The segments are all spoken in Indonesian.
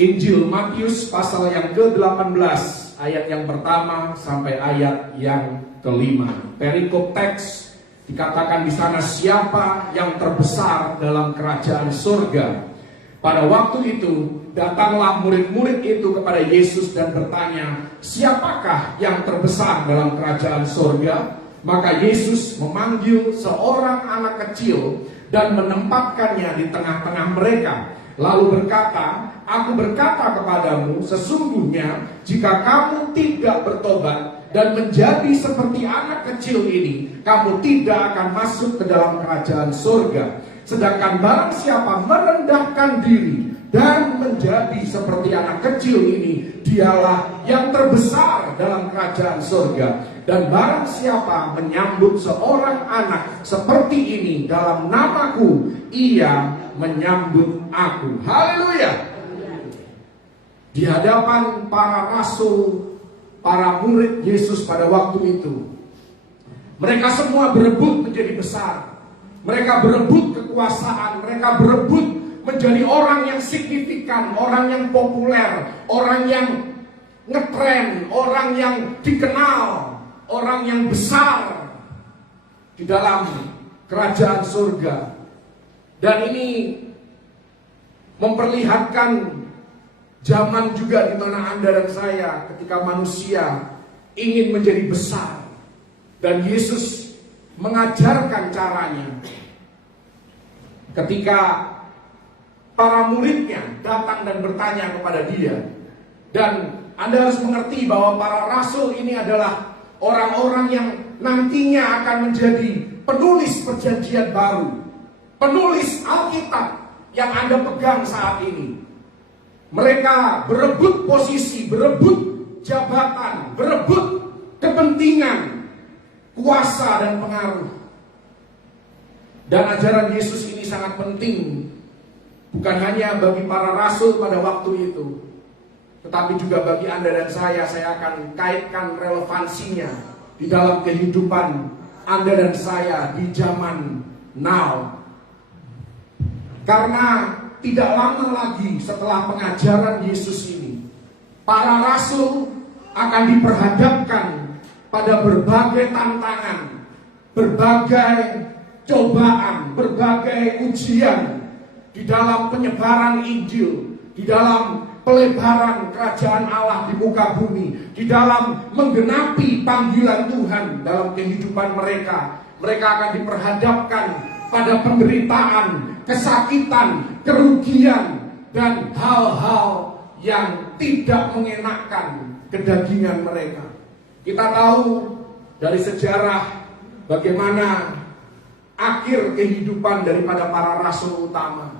Injil Matius pasal yang ke-18 ayat yang pertama sampai ayat yang ke-5. Perikop teks dikatakan di sana, siapa yang terbesar dalam kerajaan surga. Pada waktu itu datanglah murid-murid itu kepada Yesus dan bertanya, siapakah yang terbesar dalam kerajaan surga? Maka Yesus memanggil seorang anak kecil dan menempatkannya di tengah-tengah mereka. Lalu berkata, aku berkata kepadamu, sesungguhnya jika kamu tidak bertobat dan menjadi seperti anak kecil ini, kamu tidak akan masuk ke dalam kerajaan surga. Sedangkan barang siapa merendahkan diri dan menjadi seperti anak kecil ini, dialah yang terbesar dalam kerajaan surga. Dan barang siapa menyambut seorang anak seperti ini dalam namaku, ia menyambut aku. Haleluya. Di hadapan para rasul, para murid Yesus pada waktu itu, mereka semua berebut menjadi besar. Mereka berebut kekuasaan, mereka berebut menjadi orang yang signifikan, orang yang populer, orang yang ngetren, orang yang dikenal, orang yang besar di dalam kerajaan surga. Dan ini memperlihatkan zaman juga di mana Anda dan saya ketika manusia ingin menjadi besar. Dan Yesus mengajarkan caranya. Ketika para muridnya datang dan bertanya kepada dia. Dan Anda harus mengerti bahwa para rasul ini adalah orang-orang yang nantinya akan menjadi penulis perjanjian baru, penulis Alkitab yang Anda pegang saat ini. Mereka berebut posisi, berebut jabatan, berebut kepentingan, kuasa dan pengaruh. Dan ajaran Yesus ini sangat penting, bukan hanya bagi para rasul pada waktu itu, tetapi juga bagi Anda dan saya akan kaitkan relevansinya di dalam kehidupan Anda dan saya di zaman now. Karena tidak lama lagi setelah pengajaran Yesus ini, para rasul akan diperhadapkan pada berbagai tantangan, berbagai cobaan, berbagai ujian di dalam penyebaran Injil, di dalam pelebaran kerajaan Allah di muka bumi, di dalam menggenapi panggilan Tuhan dalam kehidupan mereka. Mereka akan diperhadapkan pada penderitaan, kesakitan, kerugian, dan hal-hal yang tidak mengenakkan kedagingan mereka. Kita tahu dari sejarah bagaimana akhir kehidupan daripada para rasul utama.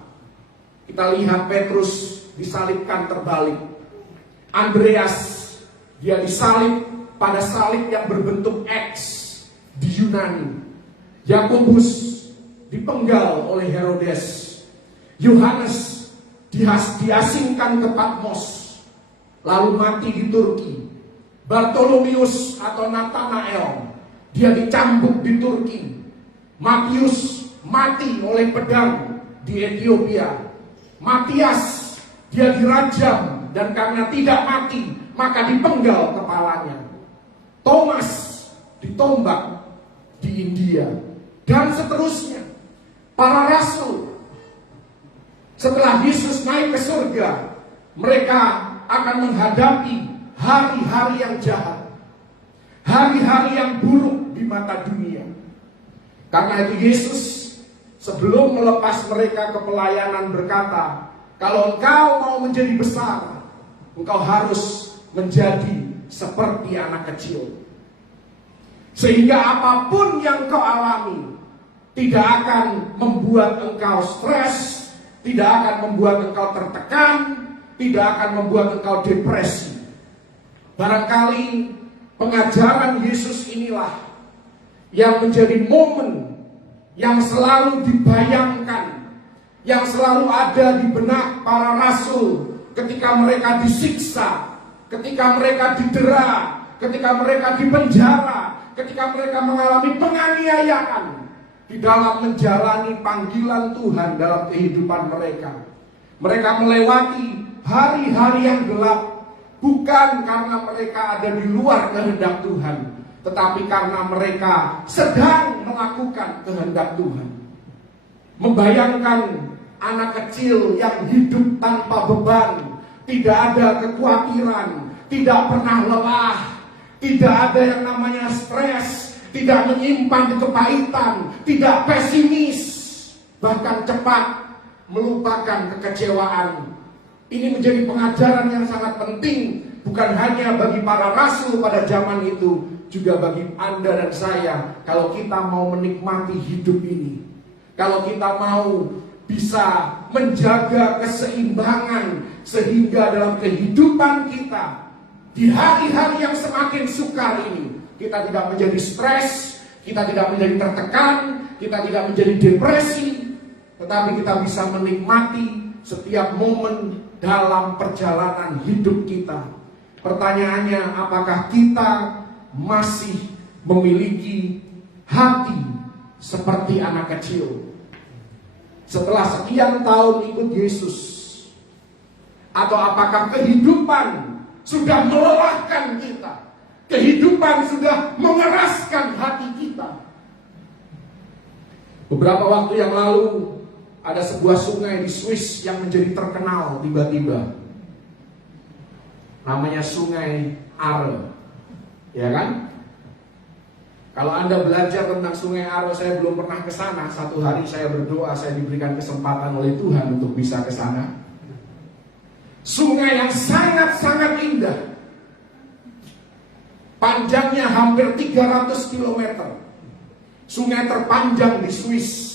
Kita lihat Petrus disalibkan terbalik. Andreas, dia disalib pada salib yang berbentuk X di Yunani. Yakobus dipenggal oleh Herodes. Yohanes diasingkan ke Patmos, lalu mati di Turki. Bartolomeus atau Nathanael, dia dicambuk di Turki. Matius mati oleh pedang di Ethiopia. Matias, dia dirajam dan karena tidak mati maka dipenggal kepalanya. Thomas ditombak di India dan seterusnya. Para rasul setelah Yesus naik ke surga, mereka akan menghadapi hari-hari yang jahat, hari-hari yang buruk di mata dunia. Karena itu Yesus sebelum melepas mereka ke pelayanan berkata, kalau engkau mau menjadi besar, engkau harus menjadi seperti anak kecil. Sehingga apapun yang kau alami tidak akan membuat engkau stres, tidak akan membuat engkau tertekan, tidak akan membuat engkau depresi. Barangkali pengajaran Yesus inilah yang menjadi momen yang selalu dibayangkan, yang selalu ada di benak para rasul ketika mereka disiksa, ketika mereka didera, ketika mereka dipenjara, ketika mereka mengalami penganiayaan di dalam menjalani panggilan Tuhan dalam kehidupan mereka. Mereka melewati hari-hari yang gelap bukan karena mereka ada di luar kehendak Tuhan, tetapi karena mereka sedang melakukan kehendak Tuhan. Membayangkan anak kecil yang hidup tanpa beban, tidak ada kekhawatiran, tidak pernah lelah, tidak ada yang namanya stres, tidak menyimpan kepahitan, tidak pesimis, bahkan cepat melupakan kekecewaan. Ini menjadi pengajaran yang sangat penting, bukan hanya bagi para rasul pada zaman itu, juga bagi Anda dan saya. Kalau kita mau menikmati hidup ini, kalau kita mau bisa menjaga keseimbangan, sehingga dalam kehidupan kita di hari-hari yang semakin sukar ini, kita tidak menjadi stres, kita tidak menjadi tertekan, kita tidak menjadi depresi, tetapi kita bisa menikmati setiap momen dalam perjalanan hidup kita. Pertanyaannya, apakah kita masih memiliki hati seperti anak kecil? Setelah sekian tahun ikut Yesus, atau apakah kehidupan sudah melelahkan kita? Kehidupan sudah mengeraskan hati kita? Beberapa waktu yang lalu ada sebuah sungai di Swiss yang menjadi terkenal tiba-tiba. Namanya Sungai Are. Ya kan? Kalau Anda belajar tentang Sungai Are, saya belum pernah ke sana. Satu hari saya berdoa, saya diberikan kesempatan oleh Tuhan untuk bisa ke sana. Sungai yang sangat-sangat indah. Panjangnya hampir 300 km. Sungai terpanjang di Swiss.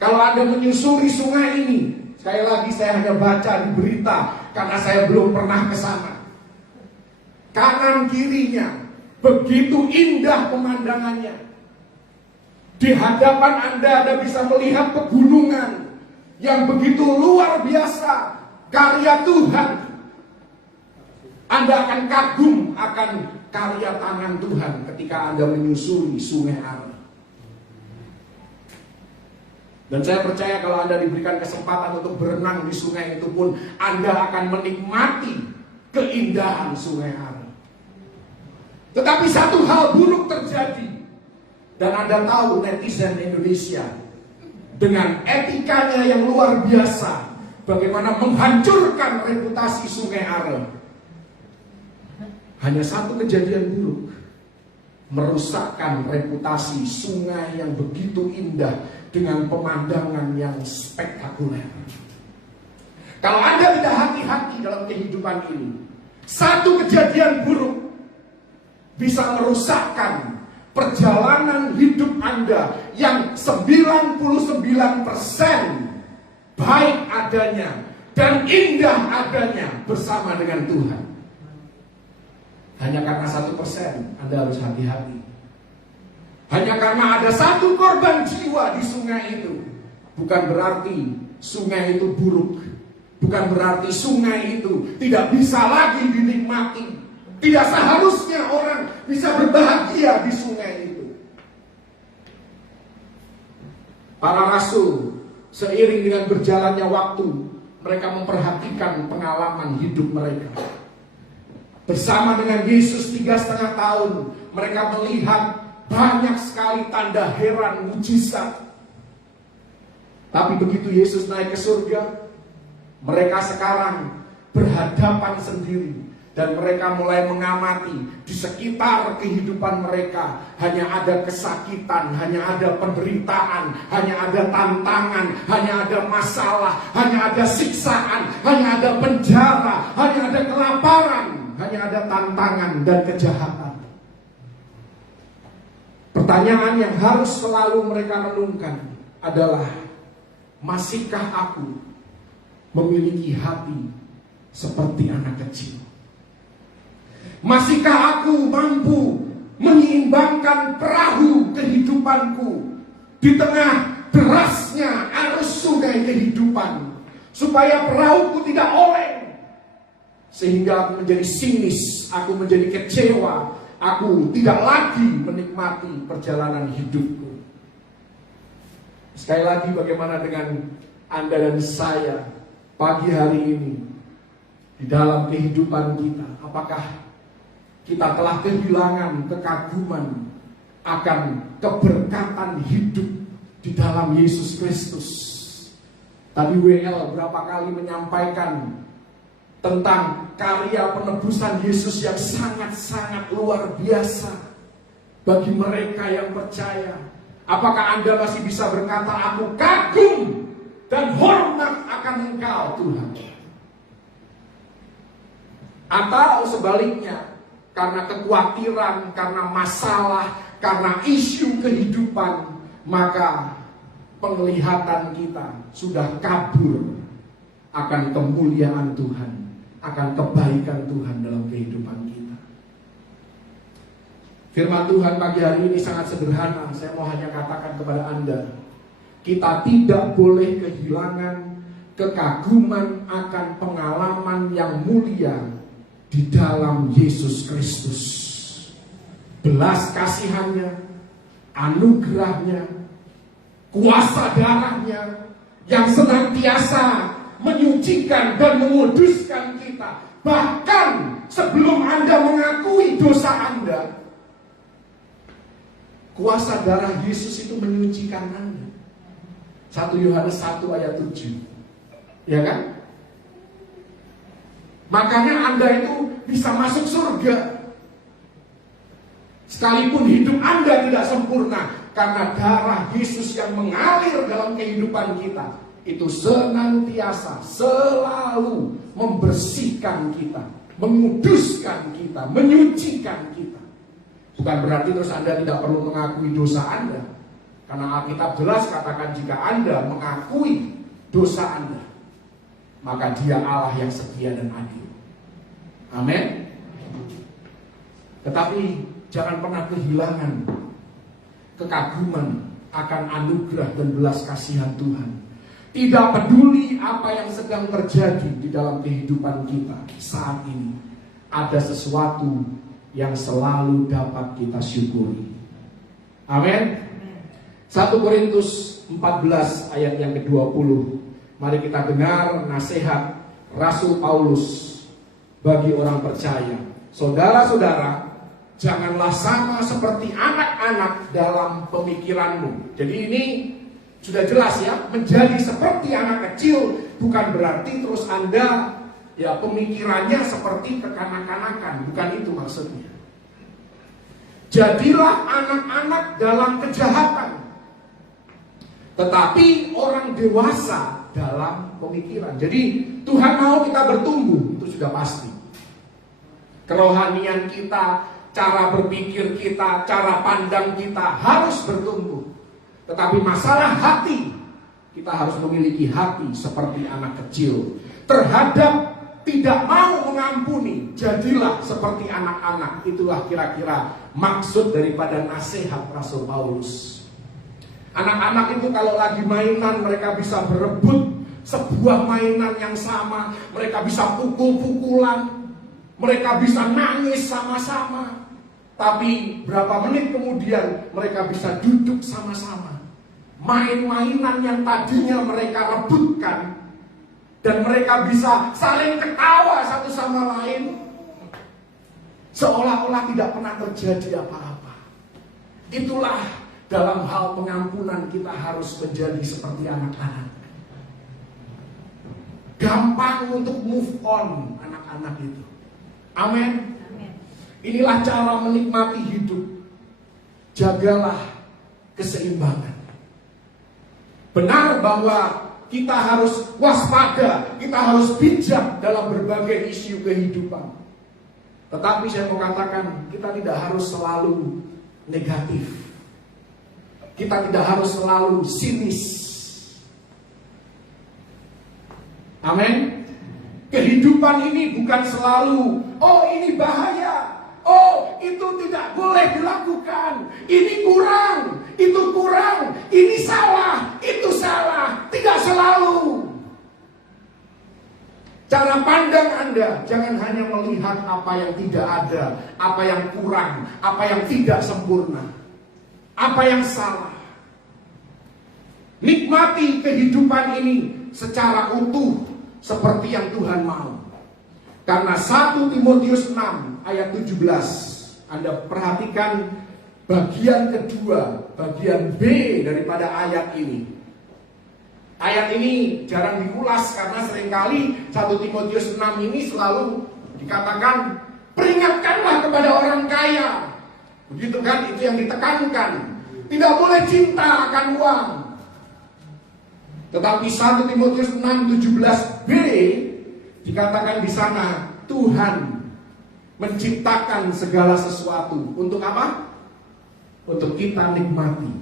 Kalau Anda menyusuri sungai ini, sekali lagi saya hanya baca di berita karena saya belum pernah ke sana. Kanan kirinya begitu indah pemandangannya. Di hadapan Anda bisa melihat pegunungan yang begitu luar biasa, karya Tuhan. Anda akan kagum akan karya tangan Tuhan ketika Anda menyusuri Sungai Are. Dan saya percaya kalau Anda diberikan kesempatan untuk berenang di sungai itu pun, Anda akan menikmati keindahan Sungai Are. Tetapi satu hal buruk terjadi. Dan Anda tahu netizen Indonesia dengan etikanya yang luar biasa, bagaimana menghancurkan reputasi Sungai Are. Hanya satu kejadian buruk merusakkan reputasi sungai yang begitu indah dengan pemandangan yang spektakuler. Kalau Anda tidak hati-hati dalam kehidupan ini, satu kejadian buruk bisa merusakkan perjalanan hidup Anda yang 99% baik adanya dan indah adanya bersama dengan Tuhan. Hanya karena 1% Anda harus hati-hati. Hanya karena ada satu korban jiwa di sungai itu, bukan berarti sungai itu buruk. Bukan berarti sungai itu tidak bisa lagi dinikmati. Tidak seharusnya orang bisa berbahagia di sungai itu. Para rasul, seiring dengan berjalannya waktu, mereka memperhatikan pengalaman hidup mereka. Bersama dengan Yesus 3,5 tahun, mereka melihat banyak sekali tanda heran, mujizat. Tapi begitu Yesus naik ke surga, mereka sekarang berhadapan sendiri. Dan mereka mulai mengamati di sekitar kehidupan mereka hanya ada kesakitan, hanya ada penderitaan, hanya ada tantangan, hanya ada masalah, hanya ada siksaan, hanya ada penjara, hanya ada kelaparan, hanya ada tantangan dan kejahatan. Pertanyaan yang harus selalu mereka renungkan adalah, masihkah aku memiliki hati seperti anak kecil? Masihkah aku mampu menyeimbangkan perahu kehidupanku di tengah derasnya arus sungai kehidupan, supaya perahuku tidak oleng, sehingga aku menjadi sinis, aku menjadi kecewa, aku tidak lagi menikmati perjalanan hidupku. Sekali lagi, bagaimana dengan Anda dan saya pagi hari ini? di dalam kehidupan kita? Apakah kita telah kehilangan kekaguman akan keberkatan hidup di dalam Yesus Kristus? Tadi WL berapa kali menyampaikan tentang karya penebusan Yesus yang sangat-sangat luar biasa bagi mereka yang percaya. Apakah Anda masih bisa berkata, aku kagum dan hormat akan Engkau Tuhan? Atau sebaliknya, karena kekhawatiran, karena masalah, karena isu kehidupan, maka penglihatan kita sudah kabur akan kemuliaan Tuhan, akan kebaikan Tuhan dalam kehidupan kita. Firman Tuhan pagi hari ini sangat sederhana. Saya mau hanya katakan kepada Anda, kita tidak boleh kehilangan kekaguman akan pengalaman yang mulia di dalam Yesus Kristus. Belas kasihannya, anugerahnya, kuasa darahnya yang senantiasa menyucikan dan menguduskan kita. Bahkan sebelum Anda mengakui dosa Anda, kuasa darah Yesus itu menyucikan Anda. 1 Yohanes 1 ayat 7. Ya kan? Makanya Anda itu bisa masuk surga sekalipun hidup Anda tidak sempurna, karena darah Yesus yang mengalir dalam kehidupan kita itu senantiasa selalu membersihkan kita, menguduskan kita, menyucikan kita. Bukan berarti terus Anda tidak perlu mengakui dosa Anda, karena Alkitab jelas katakan jika Anda mengakui dosa Anda, maka Dia Allah yang setia dan adil. Amin. Tetapi jangan pernah kehilangan kekaguman akan anugerah dan belas kasihan Tuhan. Tidak peduli apa yang sedang terjadi di dalam kehidupan kita saat ini, ada sesuatu yang selalu dapat kita syukuri. Amin. 1 Korintus 14 ayat yang ke-20. Mari kita dengar nasihat Rasul Paulus bagi orang percaya. Saudara-saudara, janganlah sama seperti anak-anak dalam pemikiranmu. Jadi ini sudah jelas ya, menjadi seperti anak kecil bukan berarti terus Anda ya pemikirannya seperti kekanak-kanakan, bukan itu maksudnya. Jadilah anak-anak dalam kejahatan, tetapi orang dewasa dalam pemikiran. Jadi Tuhan mau kita bertumbuh, itu sudah pasti. Kerohanian kita, cara berpikir kita, cara pandang kita harus bertumbuh. Tetapi masalah hati, kita harus memiliki hati seperti anak kecil. Terhadap tidak mau mengampuni, jadilah seperti anak-anak. Itulah kira-kira maksud daripada nasihat Rasul Paulus. Anak-anak itu kalau lagi mainan, mereka bisa berebut sebuah mainan yang sama. Mereka bisa pukul-pukulan, mereka bisa nangis sama-sama. Tapi berapa menit kemudian mereka bisa duduk sama-sama, main-mainan yang tadinya mereka rebutkan, dan mereka bisa saling ketawa satu sama lain, seolah-olah tidak pernah terjadi apa-apa. Itulah dalam hal pengampunan kita harus menjadi seperti anak-anak. Gampang untuk move on anak-anak itu. Amin. Inilah cara menikmati hidup. Jagalah keseimbangan. Benar bahwa kita harus waspada, kita harus bijak dalam berbagai isu kehidupan. Tetapi saya mau katakan, kita tidak harus selalu negatif. Kita tidak harus selalu sinis. Amin. Kehidupan ini bukan selalu, oh ini bahaya, oh itu tidak boleh dilakukan, ini kurang, itu kurang, ini salah, itu salah. Tidak selalu. Cara pandang Anda jangan hanya melihat apa yang tidak ada, apa yang kurang, apa yang tidak sempurna, apa yang salah. Nikmati kehidupan ini secara utuh seperti yang Tuhan mau. Karena 1 Timotius 6 ayat 17, Anda perhatikan bagian kedua, bagian B daripada ayat ini. Ayat ini jarang diulas karena seringkali 1 Timotius 6 ini selalu dikatakan, peringatkanlah kepada orang kaya. Begitu kan, itu yang ditekankan. Tidak boleh cinta akan uang. Tetapi 1 Timotius 6:17b dikatakan di sana, Tuhan menciptakan segala sesuatu. Untuk apa? Untuk kita nikmati.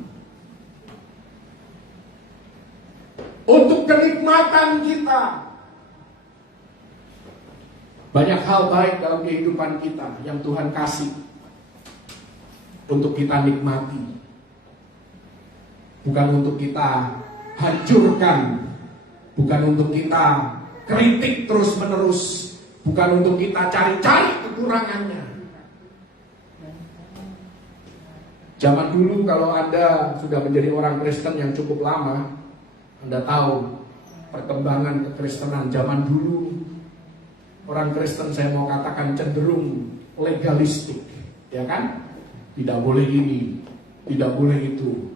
Untuk kenikmatan kita. Banyak hal baik dalam kehidupan kita yang Tuhan kasih untuk kita nikmati. Bukan untuk kita hancurkan, bukan untuk kita kritik terus menerus, bukan untuk kita cari-cari kekurangannya. Zaman dulu kalau Anda sudah menjadi orang Kristen yang cukup lama, Anda tahu perkembangan kekristenan zaman dulu. Orang Kristen, saya mau katakan, cenderung legalistik, ya kan? Tidak boleh ini, tidak boleh itu,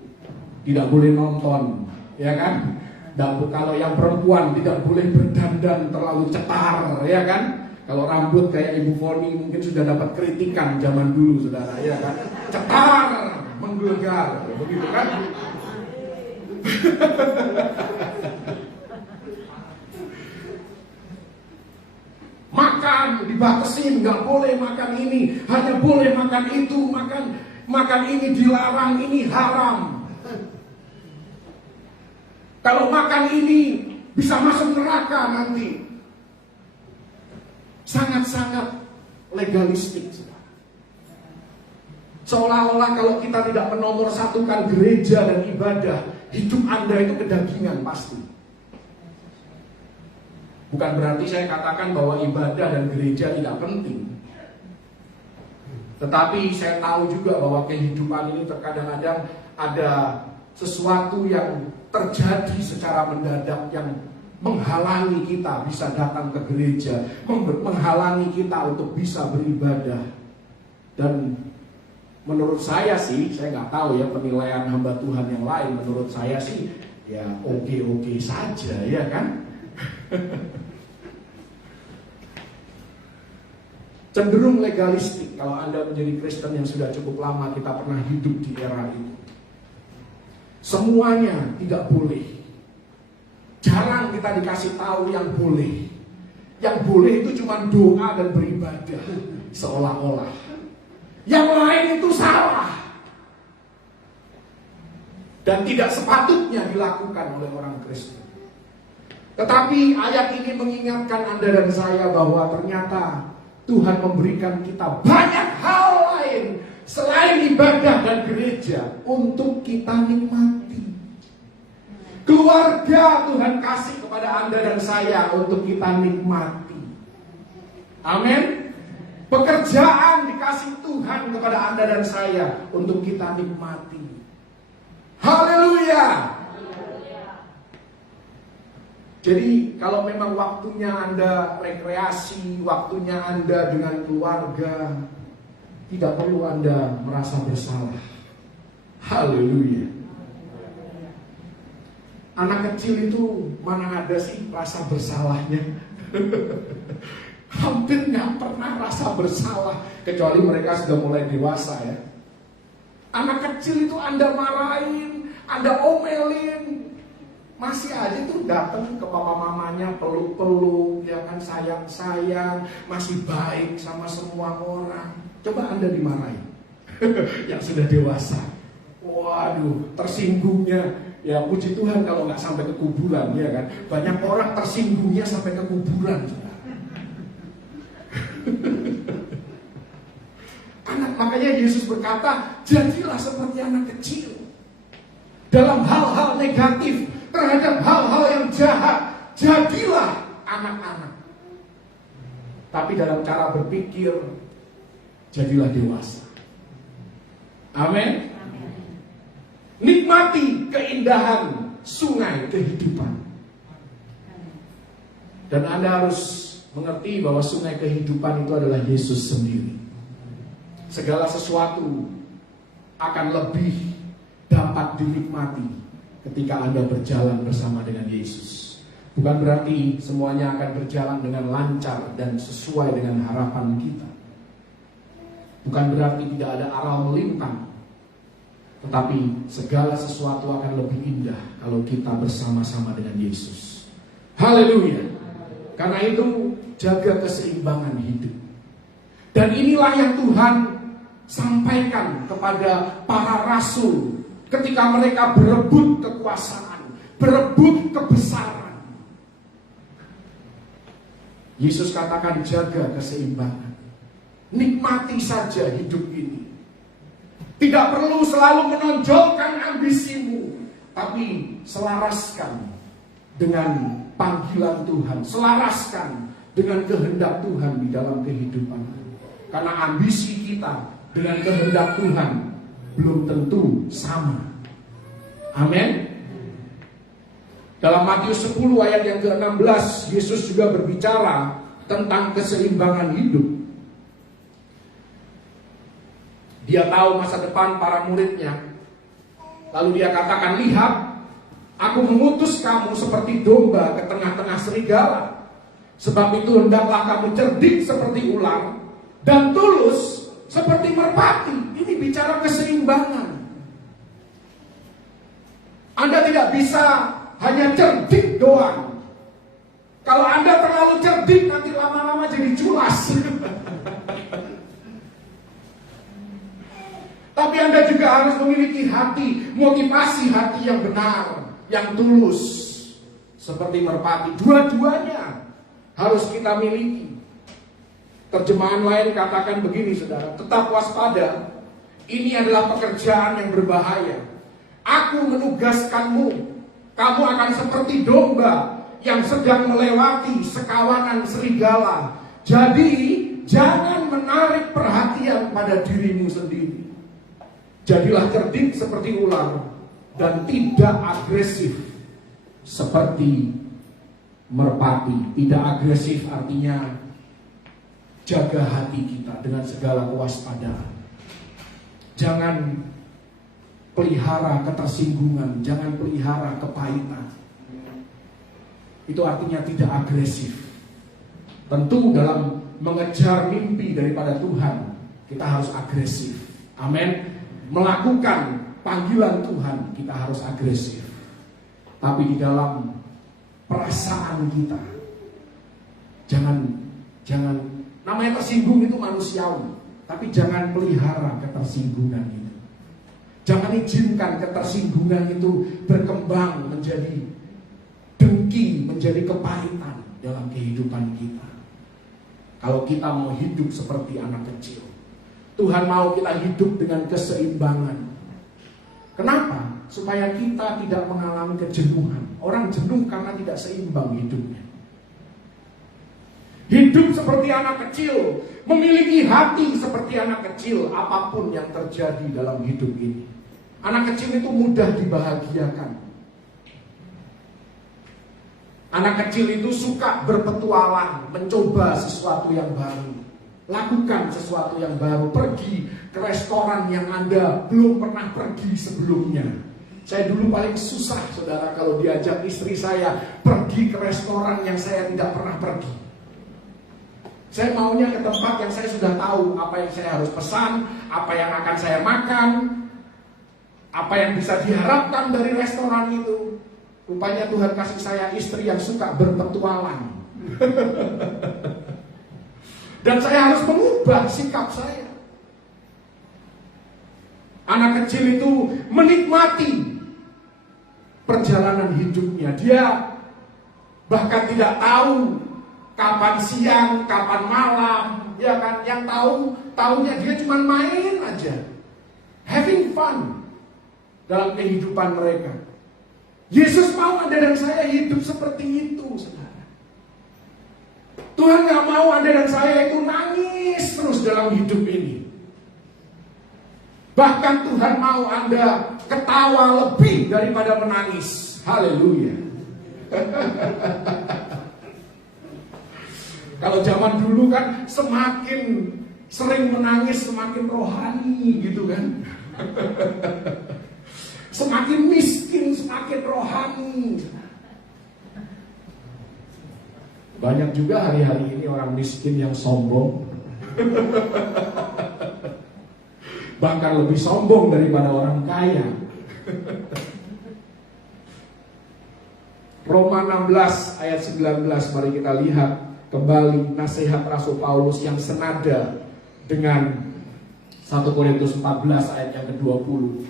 tidak boleh nonton, ya kan? Dan kalau yang perempuan tidak boleh berdandan terlalu cetar, ya kan? Kalau rambut kayak Ibu Foni mungkin sudah dapat kritikan zaman dulu, saudara, ya kan? Cetar, menggelegar, begitu kan? Makan dibatasin, nggak boleh makan ini, hanya boleh makan itu, makan ini dilarang, ini haram. Kalau makan ini bisa masuk neraka nanti. Sangat-sangat legalistik. Seolah-olah kalau kita tidak menomorsatukan gereja dan ibadah, hidup Anda itu kedagingan pasti. Bukan berarti saya katakan bahwa ibadah dan gereja tidak penting. Tetapi saya tahu juga bahwa kehidupan ini terkadang-kadang ada sesuatu yang terjadi secara mendadak yang menghalangi kita bisa datang ke gereja, menghalangi kita untuk bisa beribadah. Dan menurut saya sih, saya nggak tahu ya penilaian hamba Tuhan yang lain, menurut saya sih ya oke-oke saja, ya kan? Cenderung legalistik. Kalau Anda menjadi Kristen yang sudah cukup lama, kita pernah hidup di era itu. Semuanya tidak boleh. Jarang kita dikasih tahu yang boleh. Yang boleh itu cuma doa dan beribadah, seolah-olah. Yang lain itu salah dan tidak sepatutnya dilakukan oleh orang Kristen. Tetapi ayat ini mengingatkan Anda dan saya bahwa ternyata Tuhan memberikan kita banyak hal lain selain ibadah dan gereja untuk kita nikmati. Keluarga Tuhan kasih kepada Anda dan saya untuk kita nikmati. Amin. Pekerjaan dikasih Tuhan kepada Anda dan saya untuk kita nikmati. Haleluya. Jadi kalau memang waktunya Anda rekreasi, waktunya Anda dengan keluarga, tidak perlu Anda merasa bersalah. Haleluya. Anak kecil itu mana ada sih rasa bersalahnya? Hampir nggak pernah rasa bersalah, kecuali mereka sudah mulai dewasa ya. Anak kecil itu Anda marahin, Anda omelin, masih aja tuh datang ke papa mamanya peluk-peluk, ya kan, sayang-sayang, masih baik sama semua orang. Coba Anda dimarahin yang sudah dewasa, waduh, tersinggungnya, ya puji Tuhan kalau nggak sampai ke kuburan, ya kan. Banyak orang tersinggungnya sampai ke kuburan. Makanya Yesus berkata, jadilah seperti anak kecil dalam hal-hal negatif, terhadap hal-hal yang jahat. Jadilah anak-anak, tapi dalam cara berpikir jadilah dewasa. Amin. Nikmati keindahan sungai kehidupan. Dan Anda harus mengerti bahwa sungai kehidupan itu adalah Yesus sendiri. Segala sesuatu akan lebih dapat dinikmati ketika Anda berjalan bersama dengan Yesus. Bukan berarti semuanya akan berjalan dengan lancar dan sesuai dengan harapan kita. Bukan berarti tidak ada aral melintang. Tetapi segala sesuatu akan lebih indah kalau kita bersama-sama dengan Yesus. Haleluya. Karena itu jaga keseimbangan hidup. Dan inilah yang Tuhan sampaikan kepada para rasul ketika mereka berebut kekuasaan, berebut kebesaran. Yesus katakan jaga keseimbangan. Nikmati saja hidup ini. Tidak perlu selalu menonjolkan ambisimu, tapi selaraskan dengan panggilan Tuhan, selaraskan dengan kehendak Tuhan di dalam kehidupan. Karena ambisi kita dengan kehendak Tuhan belum tentu sama. Amin. Dalam Matius 10 ayat yang ke-16, Yesus juga berbicara tentang keseimbangan hidup. Dia tahu masa depan para muridnya. Lalu dia katakan, lihat, aku mengutus kamu seperti domba ke tengah-tengah serigala. Sebab itu hendaklah kamu cerdik seperti ular dan tulus seperti merpati. Ini bicara keseimbangan. Anda tidak bisa hanya cerdik doang. Kalau Anda terlalu cerdik, nanti lama-lama jadi culas. Tapi Anda juga harus memiliki hati, motivasi hati yang benar, yang tulus, seperti merpati. Dua-duanya harus kita miliki. Terjemahan lain katakan begini, saudara, tetap waspada. Ini adalah pekerjaan yang berbahaya. Aku menugaskanmu, kamu akan seperti domba yang sedang melewati sekawanan serigala. Jadi jangan menarik perhatian pada dirimu sendiri. Jadilah cerdik seperti ular dan tidak agresif seperti merpati. Tidak agresif artinya jaga hati kita dengan segala kewaspadaan. Jangan pelihara ketersinggungan, jangan pelihara kepahitan. Itu artinya tidak agresif. Tentu dalam mengejar mimpi daripada Tuhan, kita harus agresif. Amin. Melakukan panggilan Tuhan, kita harus agresif. Tapi di dalam perasaan kita, jangan namanya tersinggung itu manusiawi, tapi jangan pelihara ketersinggungan itu. Jangan izinkan ketersinggungan itu berkembang menjadi dengki, menjadi kepahitan dalam kehidupan kita. Kalau kita mau hidup seperti anak kecil, Tuhan mau kita hidup dengan keseimbangan. Kenapa? Supaya kita tidak mengalami kejenuhan. Orang jenuh karena tidak seimbang hidupnya. Hidup seperti anak kecil, memiliki hati seperti anak kecil, apapun yang terjadi dalam hidup ini. Anak kecil itu mudah dibahagiakan. Anak kecil itu suka berpetualang, mencoba sesuatu yang baru. Lakukan sesuatu yang baru, pergi ke restoran yang Anda belum pernah pergi sebelumnya. Saya dulu paling susah, saudara, kalau diajak istri saya pergi ke restoran yang saya tidak pernah pergi. Saya maunya ke tempat yang saya sudah tahu apa yang saya harus pesan, apa yang akan saya makan, apa yang bisa diharapkan dari restoran itu. Rupanya Tuhan kasih saya istri yang suka berpetualang. Dan saya harus mengubah sikap saya. Anak kecil itu menikmati perjalanan hidupnya. Dia bahkan tidak tahu kapan siang, kapan malam, ya kan? Yang tahunya dia cuma main aja, having fun dalam kehidupan mereka. Yesus mau Anda dan saya hidup seperti itu, saudara. Tuhan gak mau Anda dan saya itu nangis terus dalam hidup ini. Bahkan Tuhan mau Anda ketawa lebih daripada menangis. Haleluya. Kalau zaman dulu kan semakin sering menangis semakin rohani gitu kan. Semakin miskin semakin rohani. Banyak juga hari-hari ini orang miskin yang sombong. Bahkan lebih sombong daripada orang kaya. Roma 16 ayat 19, mari kita lihat kembali nasihat Rasul Paulus yang senada dengan 1 Korintus 14 ayat yang ke-20.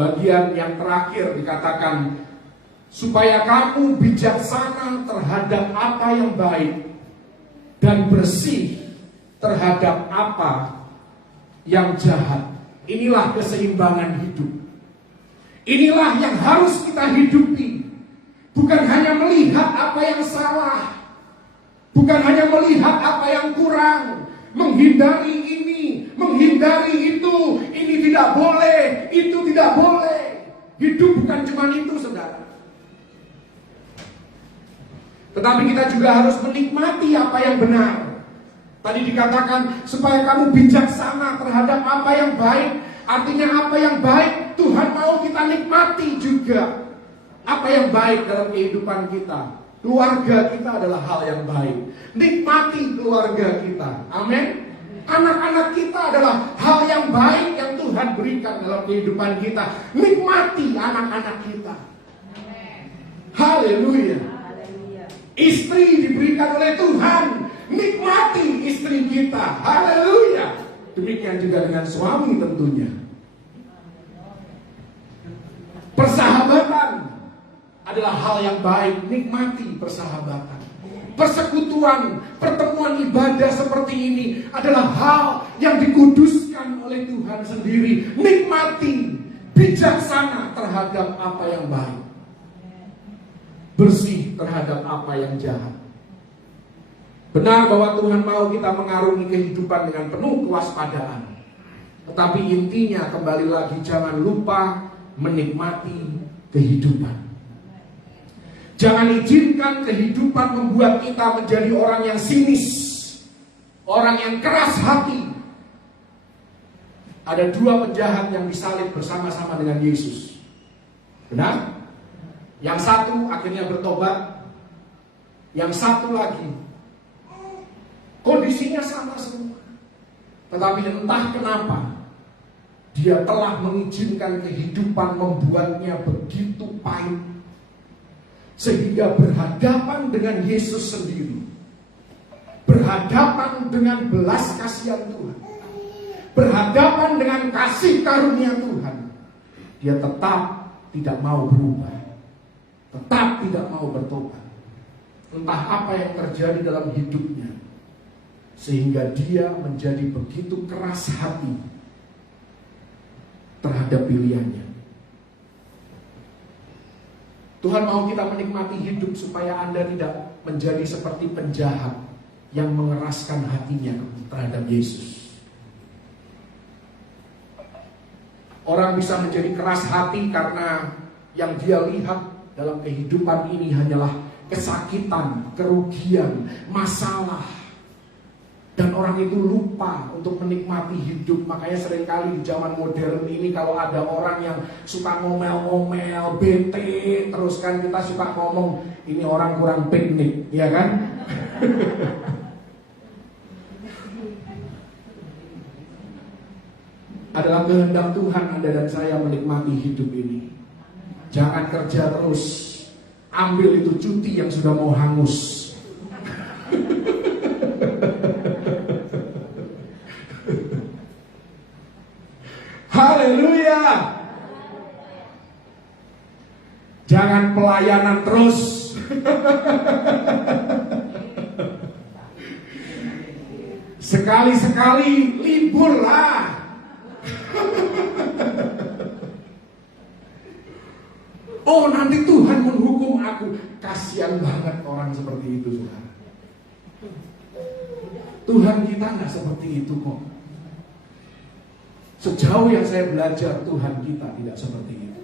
Bagian yang terakhir dikatakan, supaya kamu bijaksana terhadap apa yang baik dan bersih terhadap apa yang jahat. Inilah keseimbangan hidup. Inilah yang harus kita hidupi. Bukan hanya melihat apa yang salah, bukan hanya melihat apa yang kurang, menghindari ini, menghindari itu, ini tidak boleh, itu tidak boleh. Hidup bukan cuma itu, saudara. Tetapi kita juga harus menikmati apa yang benar. Tadi dikatakan supaya kamu bijaksana terhadap apa yang baik. Artinya apa yang baik Tuhan mau kita nikmati juga. Apa yang baik dalam kehidupan kita. Keluarga kita adalah hal yang baik. Nikmati keluarga kita. Amin. Anak-anak kita adalah hal yang baik yang Tuhan berikan dalam kehidupan kita. Nikmati anak-anak kita. Haleluya. Istri diberikan oleh Tuhan. Nikmati istri kita. Haleluya. Demikian juga dengan suami tentunya. Persahabatan adalah hal yang baik. Nikmati persahabatan. Persekutuan, pertemuan ibadah seperti ini adalah hal yang dikuduskan oleh Tuhan sendiri. Nikmati, bijaksana terhadap apa yang baik, bersih terhadap apa yang jahat. Benar bahwa Tuhan mau kita mengarungi kehidupan dengan penuh kewaspadaan. Tetapi intinya kembali lagi, jangan lupa menikmati kehidupan. Jangan izinkan kehidupan membuat kita menjadi orang yang sinis, orang yang keras hati. Ada dua penjahat yang disalib bersama-sama dengan Yesus. Benar? Yang satu akhirnya bertobat. Yang satu lagi kondisinya sama semua. Tetapi entah kenapa dia telah mengizinkan kehidupan membuatnya begitu pahit, sehingga berhadapan dengan Yesus sendiri, berhadapan dengan belas kasihan Tuhan, berhadapan dengan kasih karunia Tuhan, dia tetap tidak mau berubah, tetap tidak mau bertobat. Entah apa yang terjadi dalam hidupnya, sehingga dia menjadi begitu keras hati terhadap pilihannya. Tuhan mau kita menikmati hidup supaya Anda tidak menjadi seperti penjahat yang mengeraskan hatinya terhadap Yesus. Orang bisa menjadi keras hati karena yang dia lihat dalam kehidupan ini hanyalah kesakitan, kerugian, masalah. Dan orang itu lupa untuk menikmati hidup. Makanya seringkali di zaman modern ini kalau ada orang yang suka ngomel-ngomel, bete, terus kan kita suka ngomong, ini orang kurang piknik, ya kan? Adalah kehendak Tuhan Anda dan saya menikmati hidup ini. Jangan kerja terus, ambil itu cuti yang sudah mau hangus. Haleluya. Jangan pelayanan terus. Sekali-sekali liburlah. Oh, nanti Tuhan menghukum aku. Kasihan banget orang seperti itu, saudara. Tuhan kita nggak seperti itu kok. Sejauh yang saya belajar, Tuhan kita tidak seperti itu.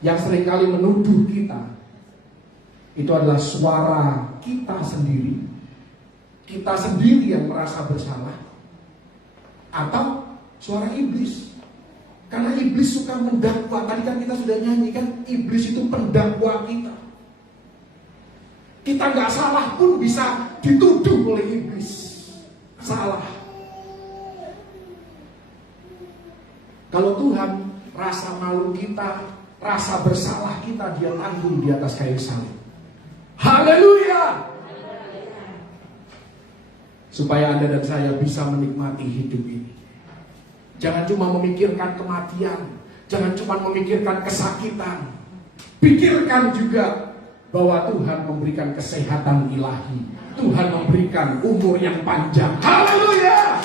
Yang seringkali menuduh kita, itu adalah suara kita sendiri kita sendiri yang merasa bersalah, atau suara iblis? Karena iblis suka mendakwa. Tadi kan kita sudah nyanyi kan, iblis itu pendakwa kita. Kita nggak salah pun bisa dituduh oleh iblis salah. Kalau Tuhan, rasa malu kita, rasa bersalah kita, Dia tanggung di atas kayu salib. Haleluya! Supaya Anda dan saya bisa menikmati hidup ini. Jangan cuma memikirkan kematian, jangan cuma memikirkan kesakitan. Pikirkan juga bahwa Tuhan memberikan kesehatan ilahi. Tuhan memberikan umur yang panjang. Haleluya!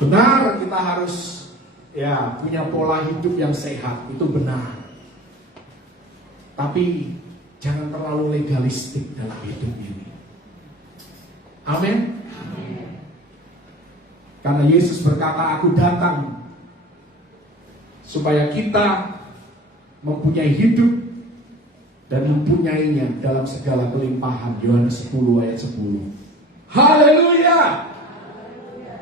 Benar, kita harus punya pola hidup yang sehat, itu benar. Tapi jangan terlalu legalistik dalam hidup ini. Amin. Karena Yesus berkata, aku datang supaya kita mempunyai hidup dan mempunyainya dalam segala kelimpahan. Yohanes 10 ayat 10. Haleluya!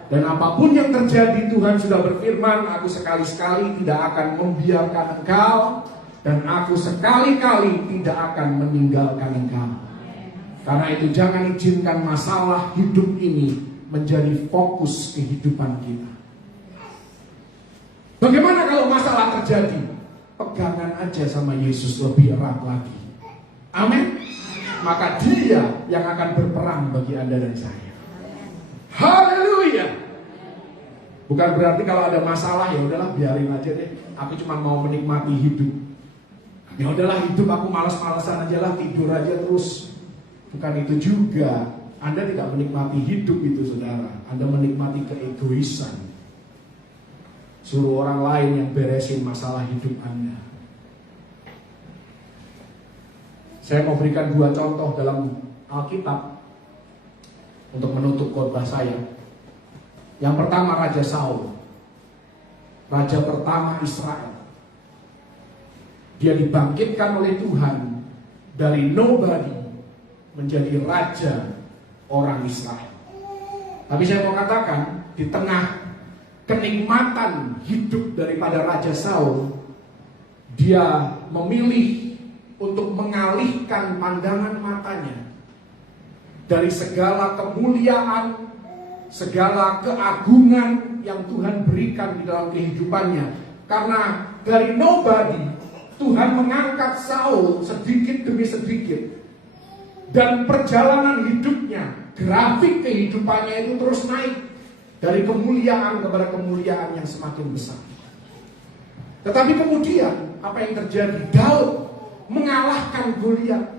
Dan apapun yang terjadi, Tuhan sudah berfirman, aku sekali-sekali tidak akan membiarkan engkau, dan aku sekali-kali tidak akan meninggalkan engkau. Karena itu jangan izinkan masalah hidup ini menjadi fokus kehidupan kita. Bagaimana kalau masalah terjadi? Pegangan aja sama Yesus lebih erat lagi. Amin. Maka Dia yang akan berperang bagi Anda dan saya. Haleluya. Bukan berarti kalau ada masalah ya udahlah biarin aja deh. Aku cuma mau menikmati hidup. Ya udahlah hidup aku malas-malasan aja lah, tidur aja terus. Bukan itu juga. Anda tidak menikmati hidup itu, saudara. Anda menikmati keegoisan. Suruh orang lain yang beresin masalah hidup Anda. Saya mau berikan 2 contoh dalam Alkitab untuk menutup khotbah saya. Yang pertama Raja Saul, raja pertama Israel. Dia dibangkitkan oleh Tuhan dari nobody menjadi raja orang Israel. Tapi saya mau katakan, di tengah kenikmatan hidup daripada Raja Saul, dia memilih untuk mengalihkan pandangan matanya dari segala kemuliaan, segala keagungan yang Tuhan berikan di dalam kehidupannya. Karena dari nobody, Tuhan mengangkat Saul sedikit demi sedikit. Dan perjalanan hidupnya, grafik kehidupannya itu terus naik. Dari kemuliaan kepada kemuliaan yang semakin besar. Tetapi kemudian, apa yang terjadi? Daud mengalahkan Goliat.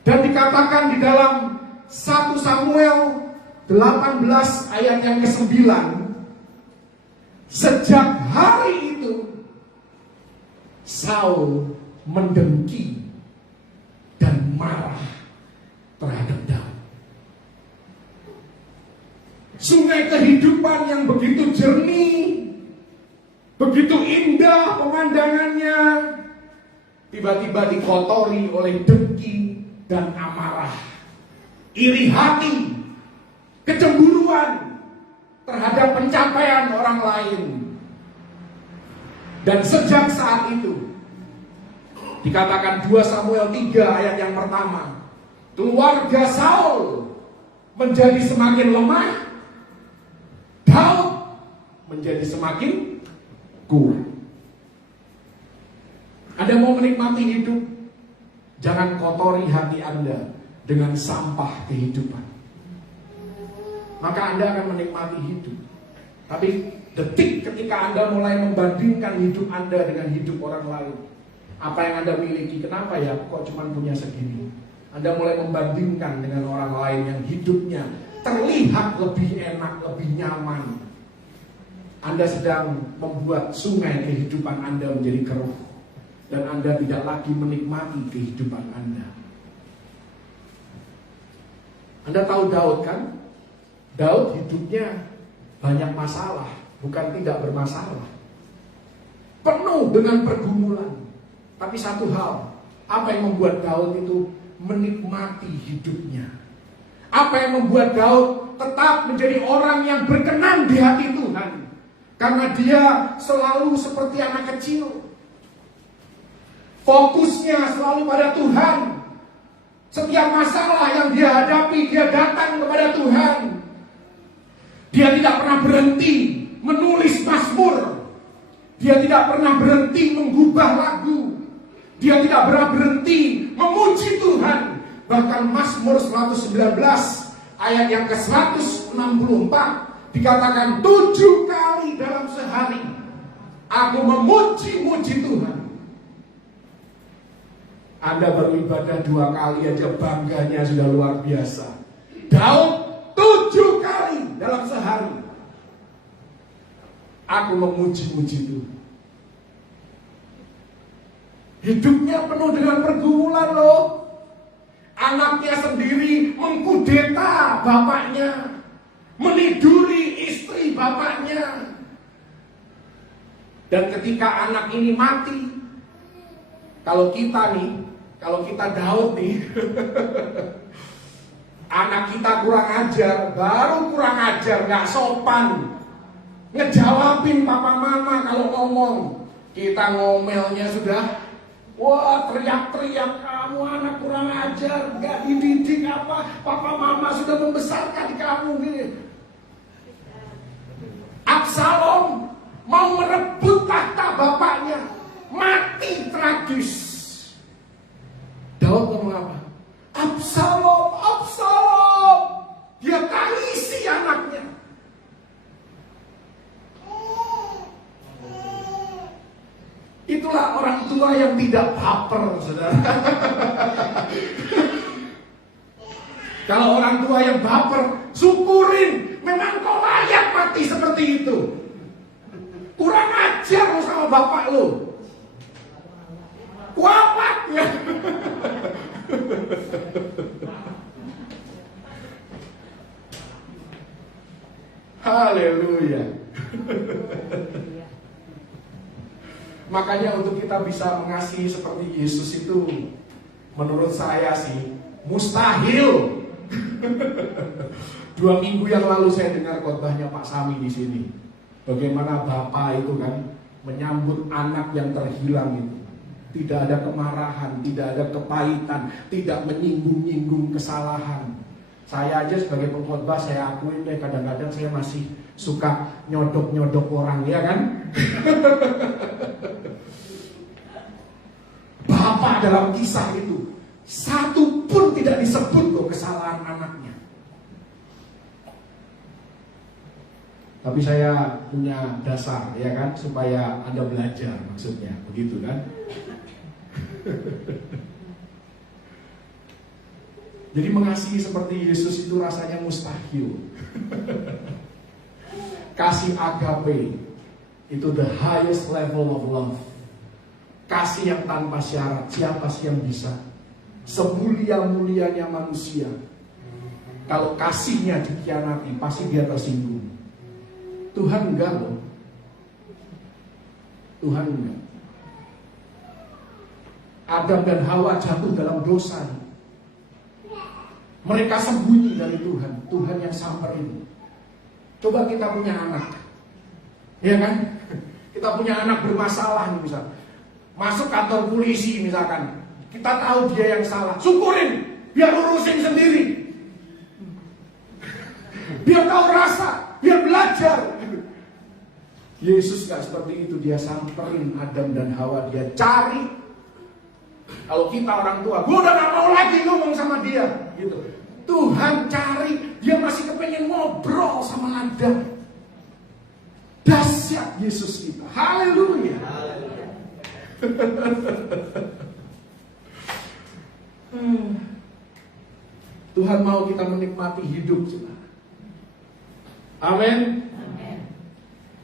Dan dikatakan di dalam 1 Samuel 18 ayat yang ke-9, sejak hari itu Saul mendengki dan marah terhadap Daud. Sungai kehidupan yang begitu jernih, begitu indah pemandangannya, tiba-tiba dikotori oleh dengki dan amarah, iri hati, kecemburuan terhadap pencapaian orang lain. Dan sejak saat itu, dikatakan 2 Samuel 3 ayat yang pertama, keluarga Saul menjadi semakin lemah, Daud menjadi semakin kuat. Anda mau menikmati hidup, jangan kotori hati Anda dengan sampah kehidupan. Maka Anda akan menikmati hidup. Tapi detik ketika Anda mulai membandingkan hidup Anda dengan hidup orang lain, apa yang Anda miliki, kenapa ya kok cuma punya segini? Anda mulai membandingkan dengan orang lain yang hidupnya terlihat lebih enak, lebih nyaman. Anda sedang membuat sungai kehidupan Anda menjadi keruh. Dan Anda tidak lagi menikmati kehidupan Anda. Anda tahu Daud kan? Daud hidupnya banyak masalah, bukan tidak bermasalah. Penuh dengan pergumulan. Tapi satu hal, apa yang membuat Daud itu menikmati hidupnya. Apa yang membuat Daud tetap menjadi orang yang berkenan di hati Tuhan? Karena dia selalu seperti anak kecil. Fokusnya selalu pada Tuhan. Setiap masalah yang dia hadapi, dia datang kepada Tuhan. Dia tidak pernah berhenti menulis mazmur. Dia tidak pernah berhenti menggubah lagu. Dia tidak pernah berhenti memuji Tuhan. Bahkan Mazmur 119 ayat yang ke-164 dikatakan 7 kali dalam sehari aku memuji-muji Tuhan. Anda beribadah 2 kali aja bangganya sudah luar biasa. Daud 7 kali dalam sehari aku memuji-muji Tuhan. Hidupnya penuh dengan pergumulan loh. Anaknya sendiri mengkudeta bapaknya, meniduri istri bapaknya. Dan ketika anak ini mati, kalau kita Daud nih, anak kita kurang ajar, baru kurang ajar, gak sopan, ngejawabin papa mama kalau ngomong. Kita ngomelnya sudah, wah teriak-teriak, kamu anak kurang ajar, gak dididik apa, papa mama sudah membesarkan kamu gini. Absalom mau merebut tahta bapaknya, mati tragis. Daud ngomong apa? Absalom, Absalom. Dia tangisi anaknya. Itulah orang tua yang tidak baper, saudara. Kalau orang tua yang baper, syukurin. Memang kau layak mati seperti itu. Kurang ajar lo sama bapak lo. Kuapat ya. Haleluya. Makanya untuk kita bisa mengasihi seperti Yesus itu, menurut saya sih mustahil. 2 minggu yang lalu saya dengar khotbahnya Pak Sami di sini. Bagaimana bapak itu kan menyambut anak yang terhilang itu. Tidak ada kemarahan, tidak ada kepahitan, tidak menyinggung-nyinggung kesalahan. Saya aja sebagai pengkhotbah, saya akuin deh kadang-kadang saya masih suka nyodok-nyodok orang, ya kan? Bapak dalam kisah itu satu pun tidak disebut kok kesalahan anaknya. Tapi saya punya dasar, ya kan, supaya Anda belajar, maksudnya begitu kan? Jadi mengasihi seperti Yesus itu rasanya mustahil. Kasih agape itu the highest level of love. Kasih yang tanpa syarat, siapa sih yang bisa? Semulia-mulianya manusia, kalau kasihnya dikhianati, pasti dia tersinggung. Tuhan enggak loh. Tuhan enggak. Adam dan Hawa jatuh dalam dosa. Mereka sembunyi dari Tuhan. Tuhan yang samperin. Coba kita punya anak, ya kan? Kita punya anak bermasalah nih misal, masuk kantor polisi misalkan, kita tahu dia yang salah, syukurin, biar urusin sendiri, biar tahu rasa, biar belajar. Yesus gak seperti itu, dia samperin Adam dan Hawa, dia cari. Kalau kita orang tua, gue udah gak mau lagi ngomong sama dia, gitu. Tuhan cari, dia masih kepengen ngobrol sama Adam. Dahsyat Yesus kita, haleluya. Tuhan mau kita menikmati hidup, saudara. Amin.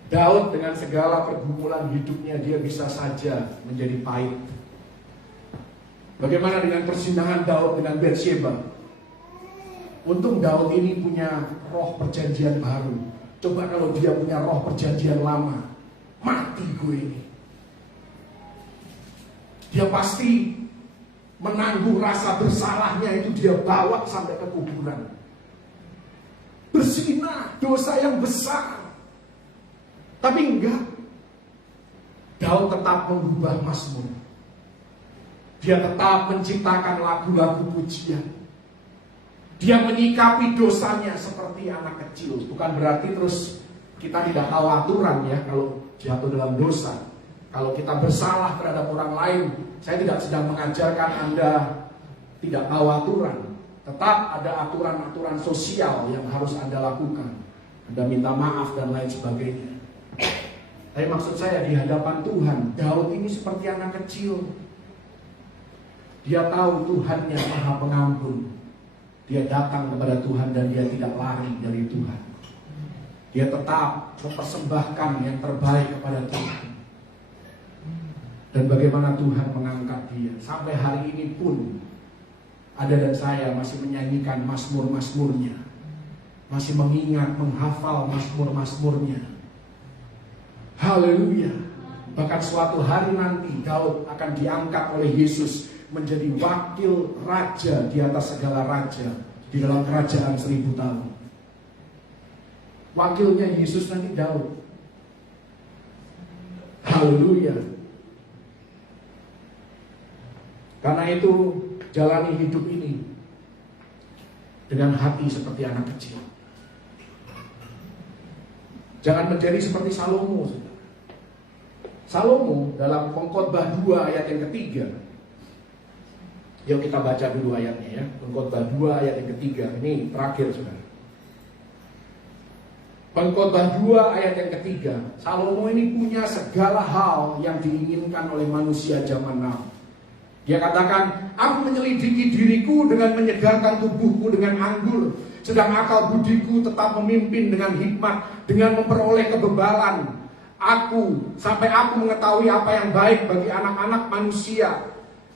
Daud dengan segala pergumulan hidupnya, dia bisa saja menjadi pahit. Bagaimana dengan perzinaan Daud dengan Batsheba? Untung Daud ini punya roh perjanjian baru. Coba kalau dia punya roh perjanjian lama, mati gue ini. Dia pasti menanggung rasa bersalahnya itu dia bawa sampai ke kuburan. Berzina, dosa yang besar. Tapi enggak. Daud tetap mengubah Mazmur. Dia tetap menciptakan lagu-lagu pujian. Dia menyikapi dosanya seperti anak kecil. Bukan berarti terus kita tidak tahu aturan ya kalau jatuh dalam dosa. Kalau kita bersalah terhadap orang lain, saya tidak sedang mengajarkan Anda tidak tahu aturan. Tetap ada aturan-aturan sosial yang harus Anda lakukan. Anda minta maaf dan lain sebagainya. Tapi maksud saya di hadapan Tuhan, Daud ini seperti anak kecil. Dia tahu Tuhannya Maha Pengampun. Dia datang kepada Tuhan dan dia tidak lari dari Tuhan. Dia tetap mempersembahkan yang terbaik kepada Tuhan. Dan bagaimana Tuhan mengangkat dia. Sampai hari ini pun Ada dan saya masih menyanyikan mazmur-mazmurnya, masih mengingat, menghafal mazmur-mazmurnya. Haleluya. Bahkan suatu hari nanti Daud akan diangkat oleh Yesus menjadi wakil raja di atas segala raja di dalam kerajaan 1000 tahun. Wakilnya Yesus nanti Daud. Haleluya. Karena itu jalani hidup ini dengan hati seperti anak kecil. Jangan menjadi seperti Salomo. Salomo dalam Pengkhotbah 2 ayat yang ketiga. Yuk kita baca dulu ayatnya ya. Pengkhotbah 2 ayat yang ketiga. Ini terakhir saudara. Pengkhotbah 2 ayat yang ketiga. Salomo ini punya segala hal yang diinginkan oleh manusia zaman now. Dia katakan, aku menyelidiki diriku dengan menyegarkan tubuhku dengan anggur, sedang akal budiku tetap memimpin dengan hikmat, dengan memperoleh kebebalan. Sampai aku mengetahui apa yang baik bagi anak-anak manusia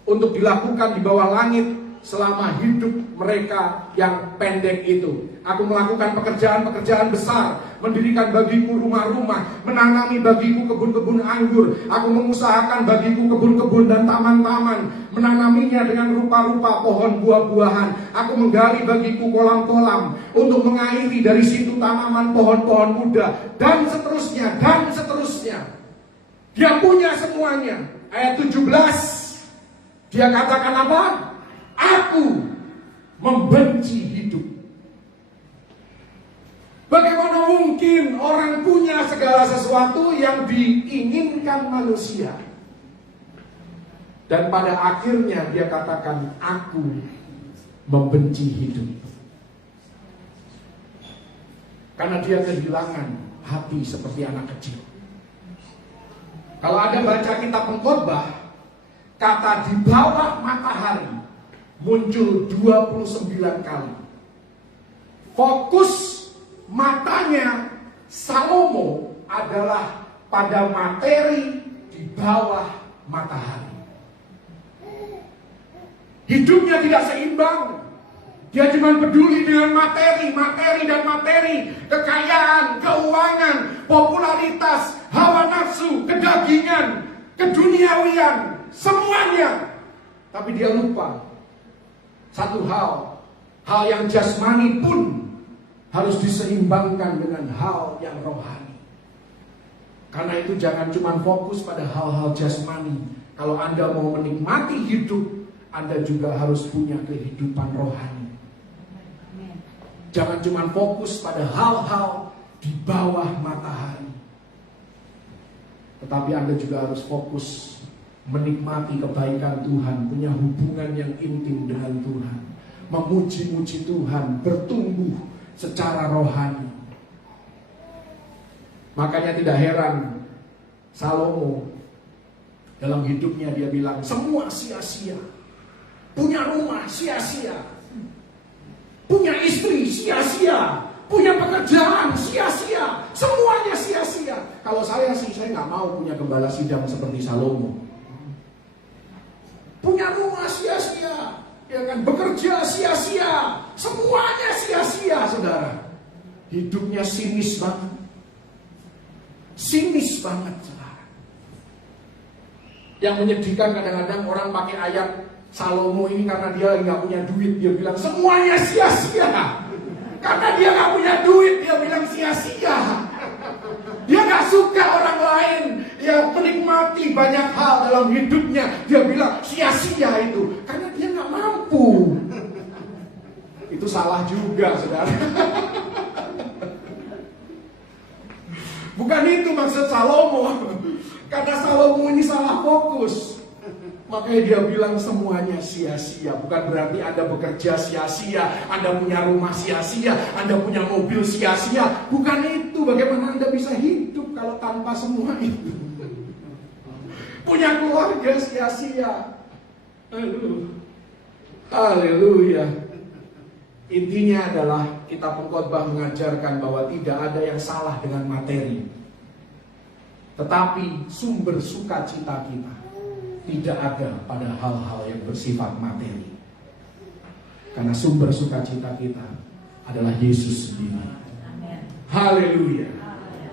untuk dilakukan di bawah langit selama hidup mereka yang pendek itu. Aku melakukan pekerjaan-pekerjaan besar, mendirikan bagiku rumah-rumah, menanami bagiku kebun-kebun anggur. Aku mengusahakan bagiku kebun-kebun dan taman-taman, menanaminya dengan rupa-rupa pohon buah-buahan. Aku menggali bagiku kolam-kolam untuk mengairi dari situ tanaman pohon-pohon muda, dan seterusnya, dan seterusnya. Dia punya semuanya. Ayat 17, dia katakan apa? Aku membenci hidup. Bagaimana mungkin orang punya segala sesuatu yang diinginkan manusia? Dan pada akhirnya dia katakan, aku membenci hidup. Karena dia kehilangan hati seperti anak kecil. Kalau Anda baca kitab Pengkhotbah, kata di bawah matahari muncul 29 kali. Fokus matanya Salomo adalah pada materi di bawah matahari. Hidupnya tidak seimbang. Dia cuma peduli dengan materi, dan materi, kekayaan, keuangan, popularitas, hawa nafsu, kedagingan, keduniawian, semuanya. Tapi dia lupa satu hal yang jasmani pun harus diseimbangkan dengan hal yang rohani. Karena itu jangan cuma fokus pada hal-hal jasmani. Kalau Anda mau menikmati hidup, Anda juga harus punya kehidupan rohani. Jangan cuma fokus pada hal-hal di bawah matahari, tetapi Anda juga harus fokus menikmati kebaikan Tuhan, punya hubungan yang intim dengan Tuhan, memuji-muji Tuhan, bertumbuh secara rohani. Makanya tidak heran Salomo dalam hidupnya dia bilang, semua sia-sia. Punya rumah sia-sia, punya istri sia-sia, punya pekerjaan sia-sia, semuanya sia-sia. Kalau saya nggak mau punya gembala sidang seperti Salomo. Punya rumah sia-sia, ya kan, bekerja sia-sia, semuanya sia-sia, saudara. Hidupnya sinis banget. Sinis banget, saudara. Yang menyedihkan kadang-kadang orang pakai ayat Salomo ini karena dia nggak punya duit, dia bilang semuanya sia-sia. Karena dia nggak punya duit, dia bilang sia-sia. Dia nggak suka orang lain yang menikmati banyak hal dalam hidupnya, dia bilang sia-sia itu. Karena dia nggak mampu. Itu salah juga, saudara. Bukan itu maksud Salomo. Karena Salomo ini salah fokus, makanya dia bilang semuanya sia-sia. Bukan berarti Anda bekerja sia-sia, Anda punya rumah sia-sia, Anda punya mobil sia-sia. Bukan itu. Bagaimana Anda bisa hidup kalau tanpa semua itu? Punya keluarga sia-sia. Haleluya. Intinya adalah kitab Pengkhotbah mengajarkan bahwa tidak ada yang salah dengan materi, tetapi sumber sukacita kita tidak ada pada hal-hal yang bersifat materi. Karena sumber sukacita kita adalah Yesus sendiri. Haleluya.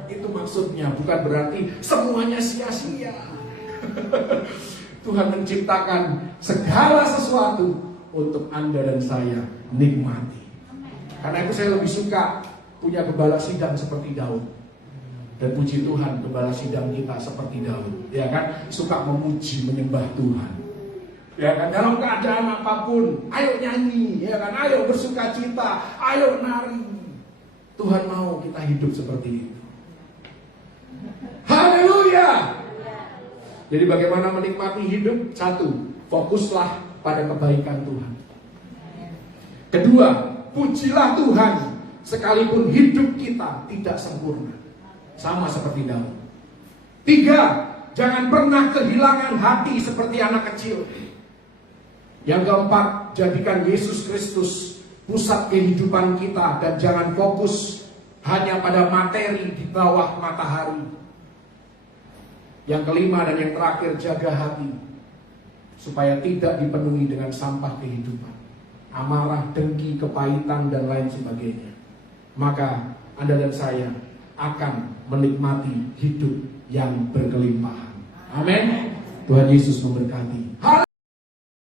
Itu maksudnya, bukan berarti semuanya sia-sia. Tuhan menciptakan segala sesuatu untuk Anda dan saya nikmati. Karena itu saya lebih suka punya gembala sidang seperti Daud. Dan puji Tuhan, gembala sidang kita seperti Daud, ya kan, suka memuji, menyembah Tuhan, ya kan, dalam keadaan apapun, ayo nyanyi, ya kan, ayo bersukacita, ayo nari. Tuhan mau kita hidup seperti itu. Haleluya. Jadi bagaimana menikmati hidup? Satu, fokuslah pada kebaikan Tuhan. Kedua, pujilah Tuhan sekalipun hidup kita tidak sempurna. Sama seperti Daud. Tiga, jangan pernah kehilangan hati seperti anak kecil. Yang keempat, jadikan Yesus Kristus pusat kehidupan kita dan jangan fokus hanya pada materi di bawah matahari. Yang kelima dan yang terakhir, jaga hati supaya tidak dipenuhi dengan sampah kehidupan, amarah, dengki, kepahitan, dan lain sebagainya. Maka Anda dan saya akan menikmati hidup yang berkelimpahan. Amin. Tuhan Yesus memberkati.